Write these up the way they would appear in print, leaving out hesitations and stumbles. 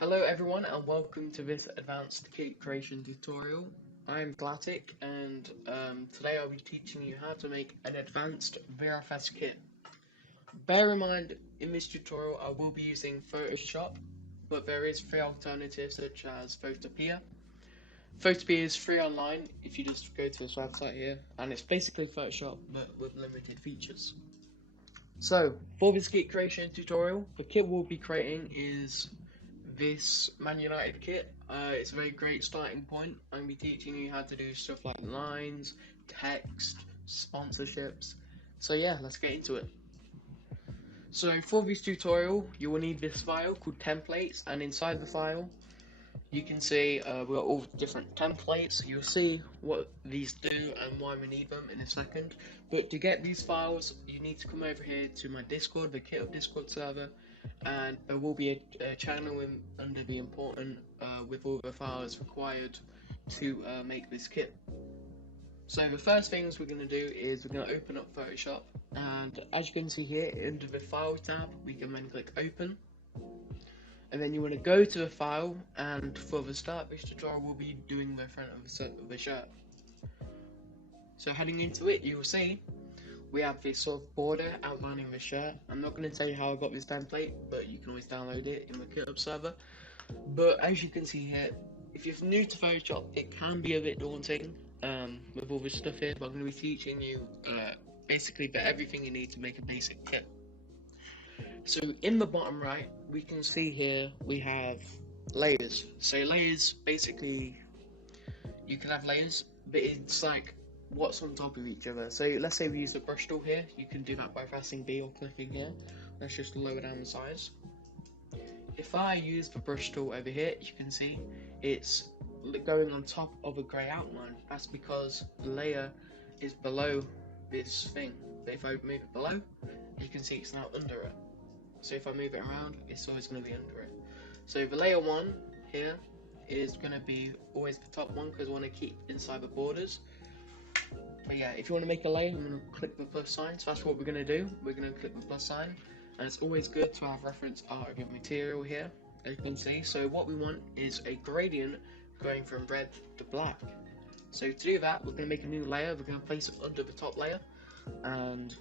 Hello everyone and welcome to this advanced kit creation tutorial. I'm Glatic and today I'll be teaching you how to make an advanced VRFS kit. Bear in mind in this tutorial I will be using Photoshop, but there is free alternatives such as Photopea. Photopea is free online if you just go to this website here, and it's basically Photoshop but with limited features. So for this kit creation tutorial, the kit we'll be creating is this Man United kit. It's a very great starting point. I'm going to be teaching you how to do stuff like lines, text, sponsorships. So yeah, let's get into it. So for this tutorial, you will need this file called templates, and inside the file, you can see we've got all different templates. You'll see what these do and why we need them in a second. But to get these files, you need to come over here to my Discord, the Kit Up Discord server, and there will be a channel under the important with all the files required to make this kit. So the first things we're going to do is we're going to open up Photoshop, and as you can see here under the File tab, we can then click Open. And then you want to go to the file, and for the start of this tutorial we'll be doing the front of the shirt. So heading into it, you will see we have this sort of border outlining the shirt. I'm not going to tell you how I got this template, but you can always download it in the GitHub server. But as you can see here, if you're new to Photoshop, it can be a bit daunting with all this stuff here, but I'm going to be teaching you basically everything you need to make a basic kit. So in the bottom right, we can see here we have layers. So layers, basically, you can have layers, but it's like what's on top of each other. So let's say we use the brush tool here. You can do that by pressing B or clicking here. Let's just lower down the size. If I use the brush tool over here, you can see it's going on top of a grey outline. That's because the layer is below this thing. But if I move it below, you can see it's now under it. So if I move it around, it's always going to be under it. So the layer 1 here is going to be always the top one because I want to keep inside the borders. But yeah, if you want to make a layer, I'm going to click the plus sign. So that's what we're going to do. We're going to click the plus sign. And it's always good to have reference art of your material here, as you can see. So what we want is a gradient going from red to black. So to do that, we're going to make a new layer. We're going to place it under the top layer. And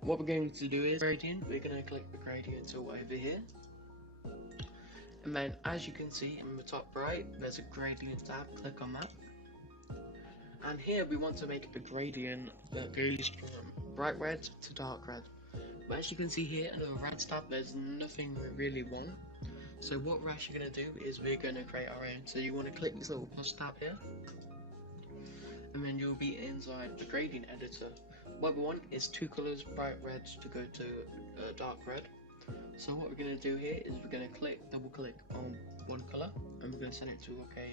what we're going to do is gradient. We're going to click the gradient tool over here, and then as you can see in the top right, there's a gradient tab. Click on that, and here we want to make a gradient that goes from bright red to dark red. But as you can see here under the red tab, there's nothing we really want. So what we're actually going to do is we're going to create our own. So you want to click this little plus tab here, and then you'll be inside the gradient editor. What we want is two colors, bright red to go to dark red. So what we're going to do here is we're going to double click on one color, and we're going to set it to like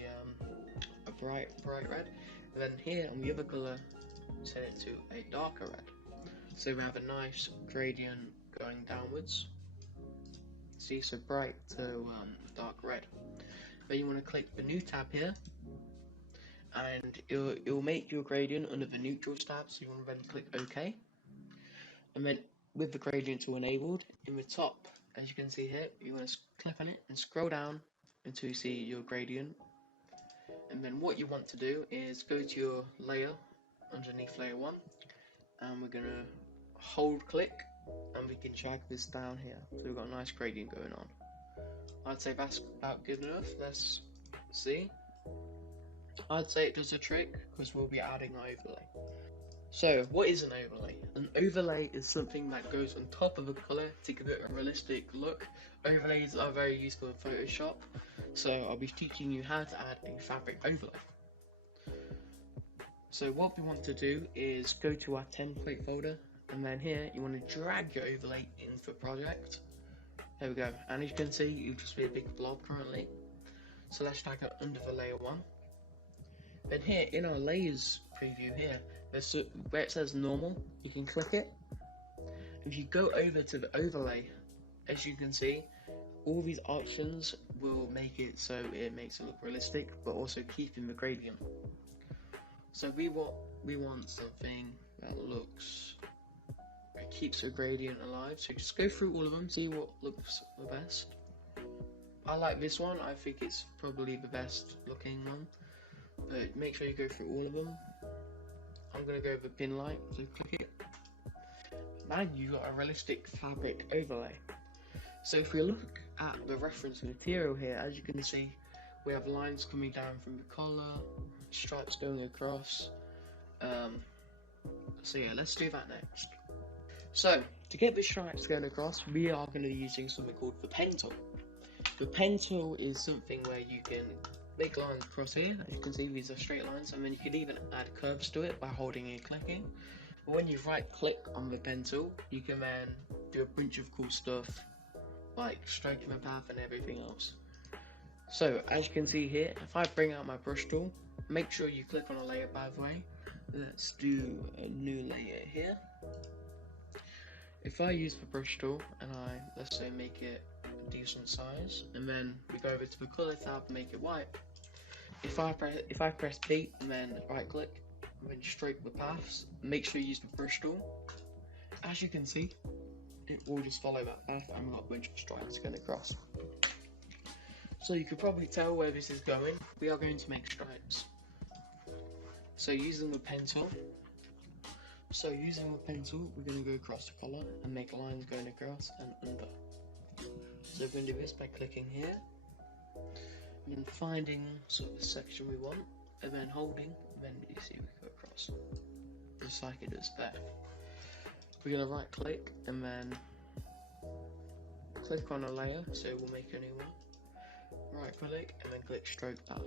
a bright red. And then here on the other color, set it to a darker red. So we have a nice gradient going downwards. See, so bright to dark red. Then you want to click the new tab here, and it'll make your gradient under the neutrals tab, so you want to then click OK. And then with the gradient tool enabled, in the top, as you can see here, you want to click on it and scroll down until you see your gradient. And then what you want to do is go to your layer underneath layer 1, and we're going to hold click, and we can drag this down here. So we've got a nice gradient going on. I'd say that's about good enough. Let's see. I'd say it does the trick because we'll be adding an overlay. So what is an overlay? An overlay is something that goes on top of a colour to give it a realistic look. Overlays are very useful in Photoshop, so I'll be teaching you how to add a fabric overlay. So what we want to do is go to our template folder, and then here you want to drag your overlay into the project. There we go, and as you can see, you'll just be a big blob currently. So let's drag it under the layer 1. Then here in our layers preview here, where it says normal, you can click it. If you go over to the overlay, as you can see, all these options will make it so it makes it look realistic, but also keeping the gradient. So we want something that keeps the gradient alive. So just go through all of them, see what looks the best. I like this one. I think it's probably the best looking one. But make sure you go through all of them. I'm gonna go with the pin light, so click it. Now you got a realistic fabric overlay. So if we look at the reference material here, as you can see, we have lines coming down from the collar, stripes going across. So yeah, let's do that next. So to get the stripes going across, we are going to be using something called the pen tool. The pen tool is something where you can make lines across here. As you can see, these are straight lines, and then you can even add curves to it by holding and clicking. But when you right click on the pen tool, you can then do a bunch of cool stuff like stroking the path and everything else. So as you can see here, if I bring out my brush tool, make sure you click on a layer, by the way. Let's do a new layer here. If I use the brush tool and let's say make it a decent size, and then we go over to the color tab and make it white. If I press P and then right click and then stroke the paths, make sure you use the brush tool. As you can see, it will just follow that path and we've got a bunch of stripes going across. So you can probably tell where this is going. We are going to make stripes. So using the pen tool, we're going to go across the collar and make lines going across and under. So we're going to do this by clicking here, and then finding sort of the section we want, and then holding, and then you see we go across, just like it does there. We're going to right click and then click on a layer, so we'll make a new one. Right click and then click stroke path.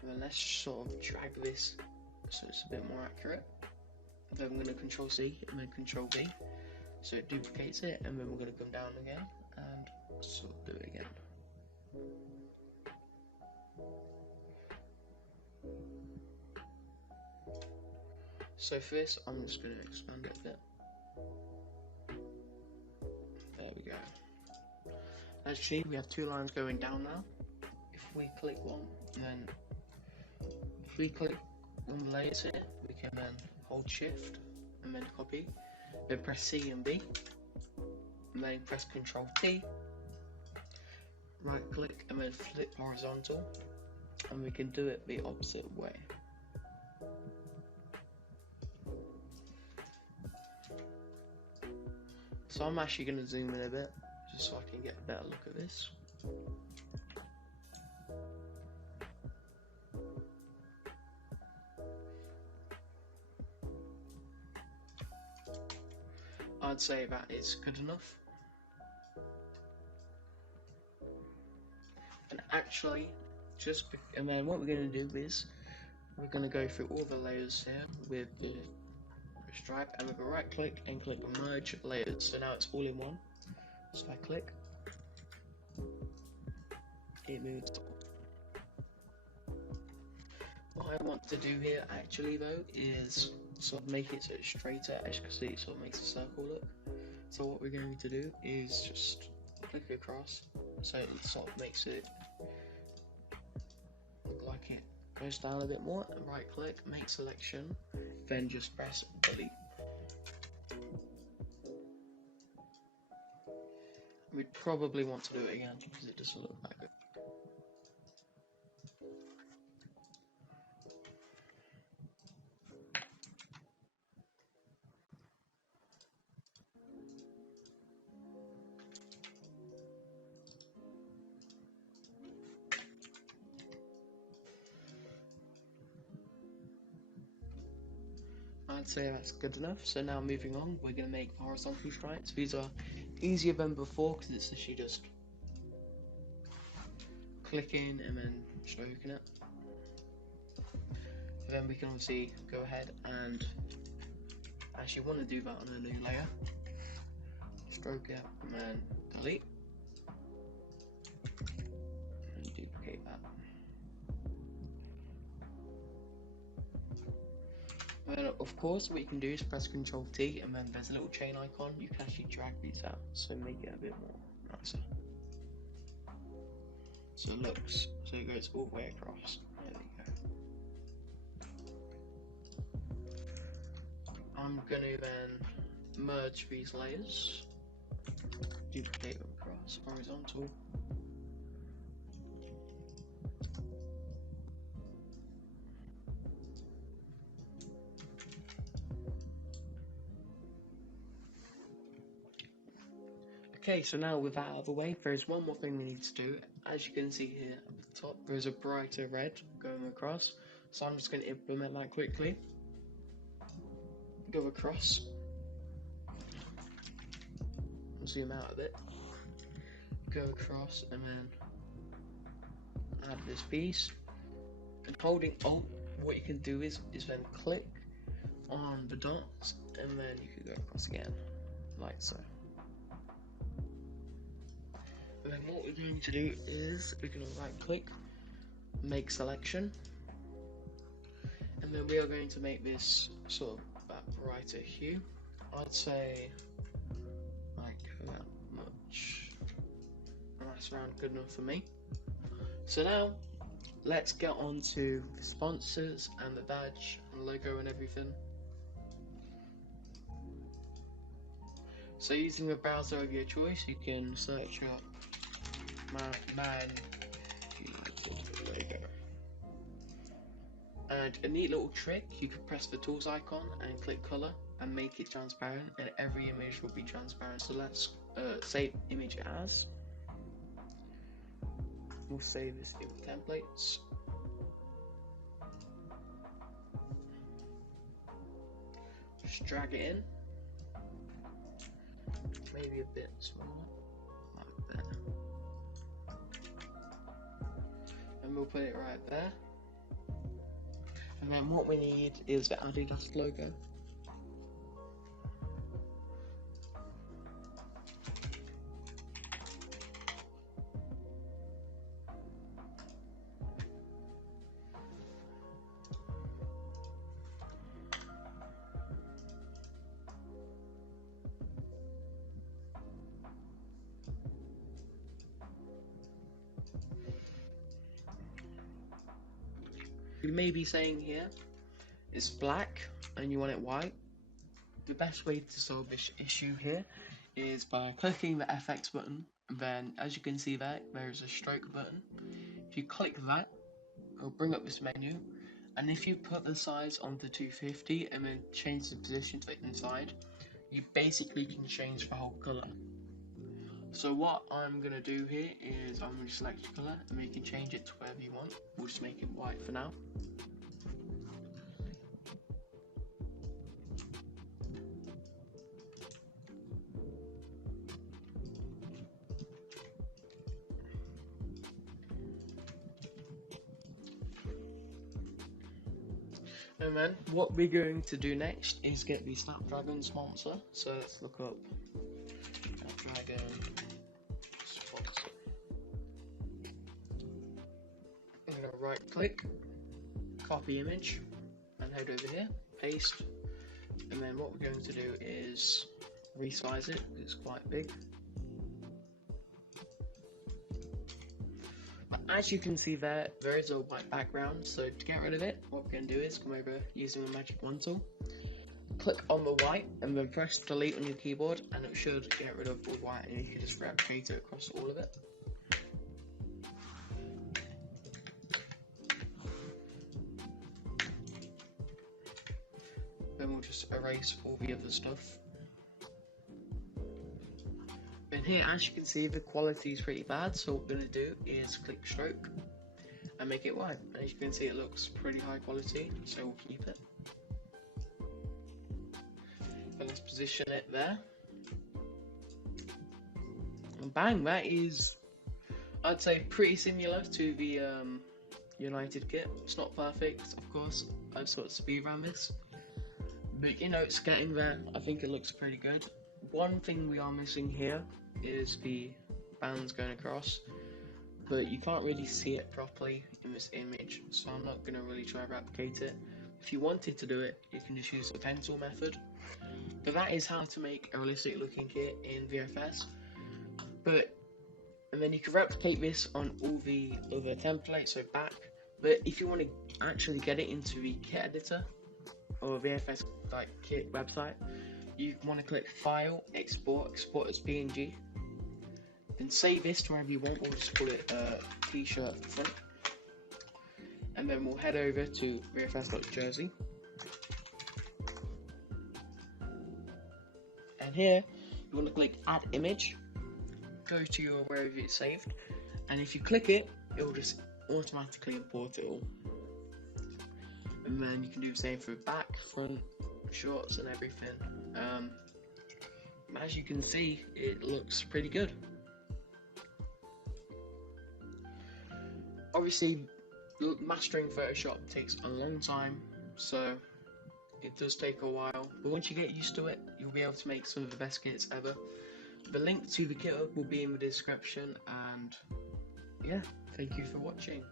And then let's sort of drag this so it's a bit more accurate. Then I'm going to Control C and then Control V, so it duplicates it, and then we're going to come down again and sort of do it again. So for this, I'm just going to expand it a bit. There we go. As you see, we have two lines going down now. If we click one, and then if we click on the layers here, we can then hold Shift and then copy, then press C and B, and then press Control T, right click and then flip horizontal, and we can do it the opposite way. So I'm actually going to zoom in a bit, just so I can get a better look at this. I'd say that is good enough. And actually, and then what we're going to do is, we're going to go through all the layers here with the stripe, and we're going to right click and click on merge layers, so now it's all in one. So I click, it moves. What I want to do here actually though is sort of make it so it's straighter. As you can see, it sort of makes a circle look. So what we're going to do is just click across, so it sort of makes it look like it goes down a bit more, and right click, make selection, then just press delete. We'd probably want to do it again because it doesn't look that good. I'd say that's good enough. So now moving on, we're going to make horizontal stripes. These are easier than before because it's actually just clicking and then stroking it. Then we can obviously go ahead and actually want to do that on a new layer. Stroke it and then delete. And duplicate that. And of course, what you can do is press Control T, and then there's a little chain icon. You can actually drag these out, so make it a bit more nicer. So it goes all the way across. There we go. I'm going to then merge these layers, duplicate them across. It's horizontal. Okay, so now with that out of the way, there's one more thing we need to do. As you can see here at the top, there's a brighter red going across. So I'm just going to implement that quickly. Go across. Zoom out a bit. Go across and then add this piece. And holding Alt, what you can do is then click on the dots and then you can go across again, like so. And then what we're going to do is we're going to right click, make selection, and then we are going to make this sort of that brighter hue. I'd say like that much. That's around good enough for me. So now let's get on to the sponsors and the badge and logo and everything. So using the browser of your choice, you can search up man logo. And a neat little trick, you can press the tools icon and click color and make it transparent, and every image will be transparent. So let's save image as. We'll save this in templates. Just drag it in. Maybe a bit smaller, like that. And we'll put it right there. And then what we need is the Adidas logo. You may be saying here, it's black and you want it white. The best way to solve this issue here is by clicking the FX button, and then as you can see there is a stroke button. If you click that, it'll bring up this menu, and if you put the size onto 250 and then change the position to the inside, you basically can change the whole colour. So what I'm going to do here is I'm going to select your colour and we can change it to whatever you want. We'll just make it white for now. And then what we're going to do next is get the Snapdragon sponsor. So let's look up Snapdragon sponsor. I'm going to right click, copy image, and head over here, paste. And then what we're going to do is resize it, it's quite big. As you can see there is a white background, so to get rid of it, what we're going to do is come over using the magic wand tool, click on the white and then press delete on your keyboard, and it should get rid of all white, and you can just replicate it across all of it. Then we'll just erase all the other stuff. And here, as you can see, the quality is pretty bad, so what we're going to do is click stroke and make it white. As you can see, it looks pretty high quality, so we'll keep it. And let's position it there. And bang, that is, I'd say, pretty similar to the United kit. It's not perfect, of course. I've sort of speed ran this, but you know, it's getting there. I think it looks pretty good. One thing we are missing here is the bands going across, but you can't really see it properly in this image, so I'm not going to really try to replicate it. If you wanted to do it, you can just use the pencil method. But that is how to make a realistic looking kit in VRFS. And then you can replicate this on all the other templates, so back. But if you want to actually get it into the kit editor or VRFS like kit website, you want to click File, Export as PNG. can save this to wherever you want. We'll just call it t-shirt front. And then we'll head over to VRFS.jersey. And here, you want to click Add Image. Go to your wherever it's saved. And if you click it, it will just automatically import it all. And then you can do the same for back, front, shorts and everything. As you can see, it looks pretty good. Obviously, mastering Photoshop takes a long time, so it does take a while. But once you get used to it, you'll be able to make some of the best kits ever. The link to the kit will be in the description, and yeah, thank you for watching.